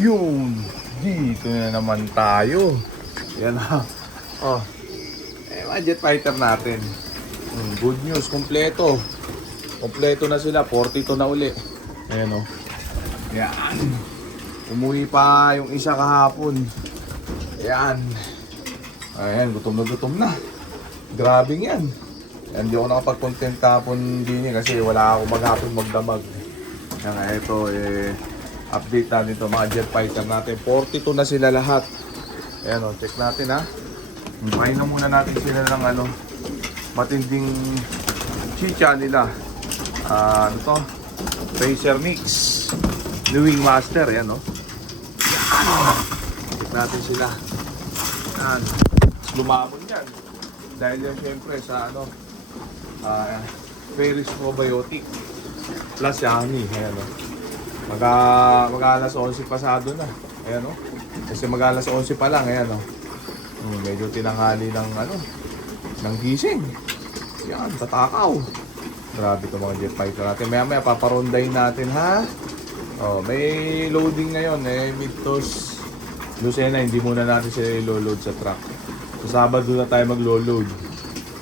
Yun, dito na naman tayo. Yan ha. Oh, mga jet fighter natin. Good news, kompleto. Kompleto na sila, 42 na uli. Ayan o. Yan. Umuwi pa yung isa kahapon. Yan. Ayan, gutom na. Grabe yan. Yan, di ako nakapag-content kahapon din kasi wala ako maghapon magdamag. Yan nga, ito update natin ito mga jet fighter natin. 42 na sila lahat. Ayan o, check natin ha. Pahinga muna natin sila ng matinding chicha nila. Ano to? Racer Mix New Wing Master. Ayan o. Check natin sila. Yan. Lumabon yan. Dahil yan syempre sa Ferris Probiotic plus Yummy. Ayan o. Mag-alas 11 pasado na. Ayan o. Kasi mag-alas 11 pa lang. Ayan o. Medyo tinanghali ng gising. Yan, tatakaw. Grabe ito mga jet fighter natin. Maya paparondahin natin ha. May loading ngayon Mitos Lucena, hindi muna natin sila i-load sa truck. Sa Sabado na tayo mag-load.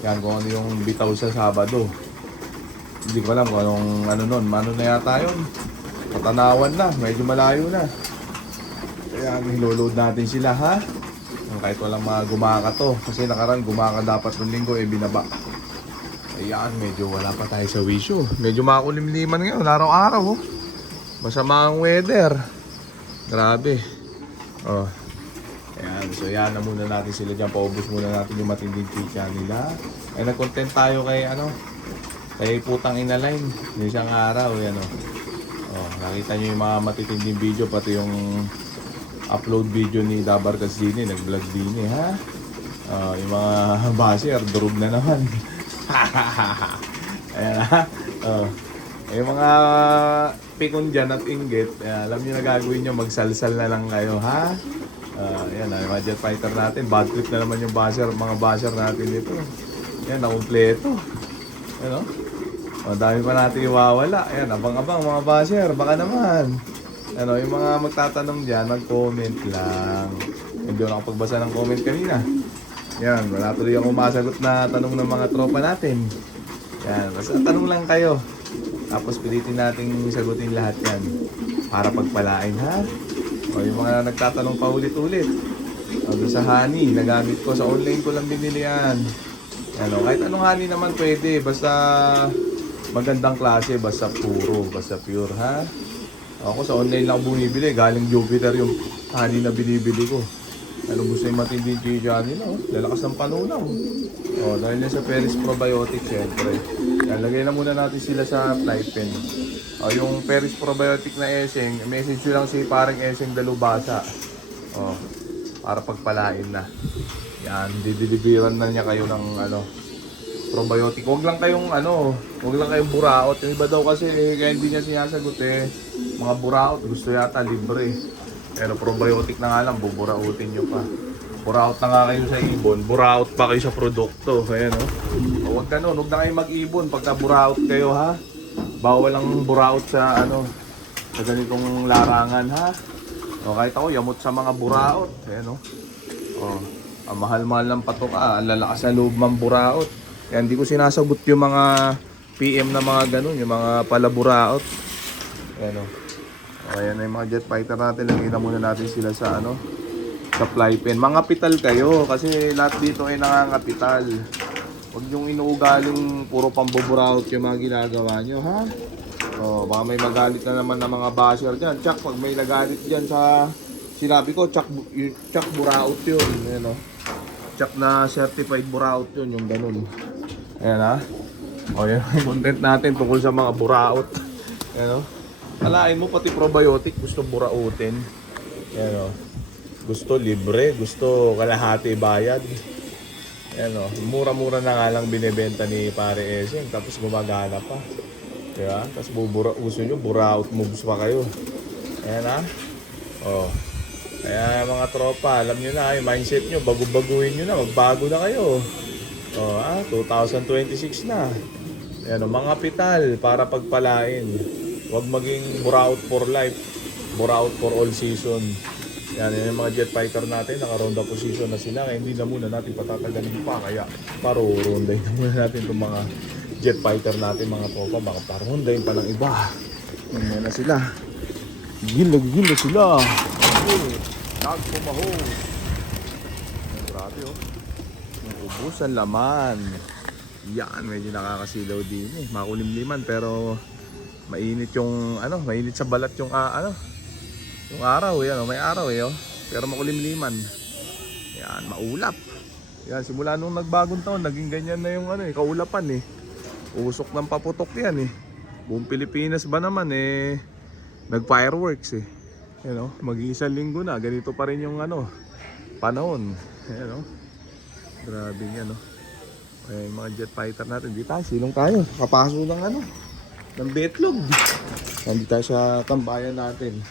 Yan, kung ano yung bitaw sa Sabado. Hindi ko alam kung anong nun. Ano na yata yun? Patanawan na, medyo malayo na. Kaya i-load natin sila ha. Kahit walang mga gumaka to. Kasi nakaraan gumaka dapat ng linggo binaba. Ayan, medyo wala pa tayo sa wisyo. Medyo makulimliman ngayon, araw-araw oh. Masama ang weather. Grabe. Ayan, so yan na muna natin sila dyan. Paubos muna natin yung matinding chicha nila. Ay nag-content tayo kay kay Putang Ina Line. Yung isang araw, yan nakita nyo yung mga matitinding video. Pati yung upload video ni Dabar Casdini, nag-vlog din ha. Yung mga basher, durog na naman. Ayan ha. Yung mga pikon dyan at inggit, alam nyo na gagawin nyo, magsalsal na lang kayo ha. Ayan, yung mga jet fighter natin, bad trip na naman yung mga basher natin dito. Ayan, nakumpleto. Ayan dami pa natin iwawala. Ayan, abang-abang mga basher, baka naman. Yung mga magtatanong dyan, mag-comment lang. Hindi ako nakapagbasa ng comment kanina. Yan, wala tuloy akong masagot na tanong ng mga tropa natin. Yan, basta tanong lang kayo. Tapos pilitin nating sagutin lahat yan. Para pagpalain ha. Yung mga nagtatanong pa ulit-ulit. Doon sa honey, nagamit ko sa online ko lang binili yan. Kahit anong honey naman pwede. Basta magandang klase, basta pure ha. Ako sa online lang bumibili, galing Jupiter yung honey na binibili ko. Gusto yung matinding chicha nila lalakas ng panunaw. Dahil yan sa Ferris Probiotic syempre. Lagay na muna natin sila sa fly pen. Yung Ferris Probiotic na Eseng, message nyo lang si parang Eseng Dalubasa. Para pagpalain na. Yan, dideliveran na niya kayo ng probiotic. Huwag lang kayong buraot. Yung iba daw kasi kaya hindi niya sinasagot mga buraot, gusto yata libre. Pero probiotic na nga lang, buburautin nyo pa. Buraot na nga kayo sa ibon, buraot pa kayo sa produkto. Ayan huwag ganun, huwag na kayo mag-ibon pagka buraot kayo ha. Bawal ang buraot sa sa ganitong larangan ha. Kahit ako, yamot sa mga buraot. Ayan ang mahal-mahal ng patok ang lalakas na loob ng buraot. Kaya hindi ko sinasagot yung mga PM na mga ganun, yung mga palaburaot. Ayan ayan na yung mga jet fighter natin. Lagyan na muna natin sila sa sa fly pen. Mga kapital kayo kasi lahat dito ay nangangapital. Huwag yung inuugaling puro pambuburaot yung mga ginagawa nyo ha. Baka may magalit na naman ng mga basher dyan. Tsak, pag may nagalit dyan sa sinabi ko, tsak buraot yun. Ayan tsak na certified buraot yun, yung ganun. Ayan ha. Yan yung content natin tungkol sa mga buraot. Ayan alain mo pati probiotic gusto burautin. Ayan gusto libre, gusto kalahati bayad. Ayan mura-mura na nga lang binibenta ni Pare Eseng, tapos gumagana pa. Diba? Tapos gusto nyo, buraut moves pa kayo. Ayan kaya mga tropa, alam nyo na, yung mindset nyo, bago-baguhin nyo na, magbago na kayo. 2026 na. Ayan mga kapital para pagpalain. Huwag maging buraut for life. Boraut for all season. Yan yung mga jet fighter natin, naka-ronda position na sila. Kaya hindi na muna natin patatagalin pa. Kaya parurondahin na muna natin itong mga jet fighter natin mga tropa. Baka parurondahin pa ng iba. Yan na sila. Gila sila. Nagpumahos. Grabe oh. Ubus ang laman. Yan, medyo nakakasilaw din eh. Makulimliman pero mainit yung mainit sa balat yung yung araw, yan, may araw oh. Pero makulimliman. Yan, maulap. Yan, simula nung nagbagong taon, naging ganyan na yung kaulapan eh. Usok ng paputok yan eh. Buong Pilipinas ba naman eh, nag-fireworks eh. Yan mag-iisang linggo na, ganito pa rin yung panahon. Yan grabe yan Ay, mga jet fighter natin, di tayo, silong tayo. Kapaso ng ng betlog. Nandito tayo sa tambayan natin.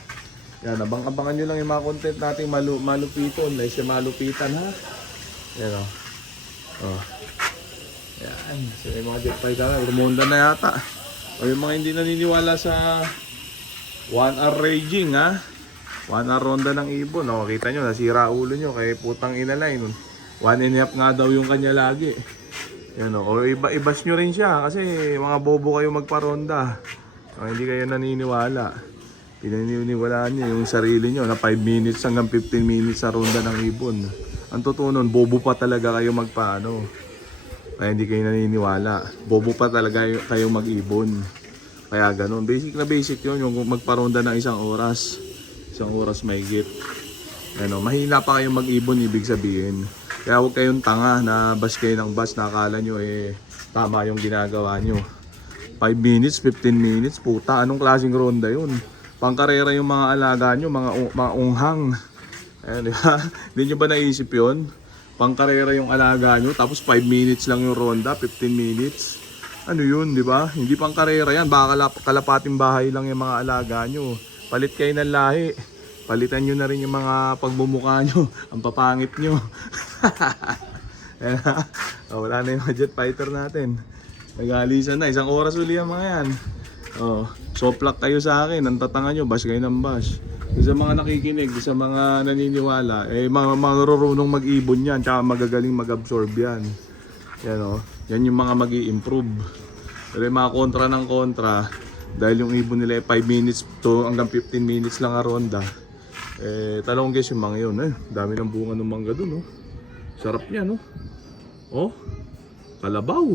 Yan, abang-abangan nyo lang yung mga content natin malupiton. Nice yung malupitan ha. Yan Yan, so yung mga jet fighter na, rumonda na yata. O yung mga hindi naniniwala sa 1 hour raging ha. 1 hour ronda ng ibon. Kita nyo, nasira ulo nyo. Kaya putang inalay nun. 1.5 nga daw yung kanya lagi. Yan o ibas nyo rin siya kasi mga bobo kayo magparonda. Hindi kayo naniniwala. Pinaniniwalaan nyo yung sarili nyo na 5 minutes hanggang 15 minutes sa ronda ng ibon. Ang totoo nun, bobo pa talaga kayo magpaano. Kaya hindi kayo naniniwala. Bobo pa talaga kayo mag-ibon. Kaya ganun. Basic na basic yun, yung magparonda ng 1 oras. 1 oras may git. Mahina pa kayong mag-ibon, ibig sabihin. Kaya huwag kayong tanga na bas kayo ng bas na akala nyo tama yung ginagawa nyo. 5 minutes, 15 minutes, puta, anong klaseng ronda yun? Pangkarera yung mga alaga nyo, mga unghang. Di ba? Hindi nyo ba naisip yun? Pangkarera yung alaga nyo, tapos 5 minutes lang yung ronda, 15 minutes. Ano yun, di ba? Hindi pangkarera yan, baka kalapating bahay lang yung mga alaga nyo. Palit kayo ng lahi. Palitan nyo na rin yung mga pagbumuka nyo. Ang papangit nyo. Wala na yung jet fighter natin. Nag-aalisan na. 1 oras uli ang mga yan. Soplak kayo sa akin. Ang tatanga nyo. Bash kayo ng bash. Sa mga nakikinig, sa mga naniniwala, mga marurunong mag-ibon yan. Tsaka magagaling mag-absorb yan. Yan yung mga mag-i-improve. Pero yung mga kontra ng kontra, dahil yung ibon nila 5 minutes to hanggang 15 minutes lang ang ronda. Talong guys yung mga yun dami ng bunga ng mangga dun sarap niya kalabaw.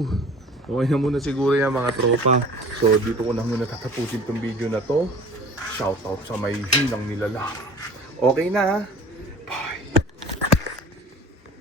Okay na muna siguro yan mga tropa. So dito ko na muna tatapusin tong video na to. Shoutout sa may hinang nilala. Okay na ha.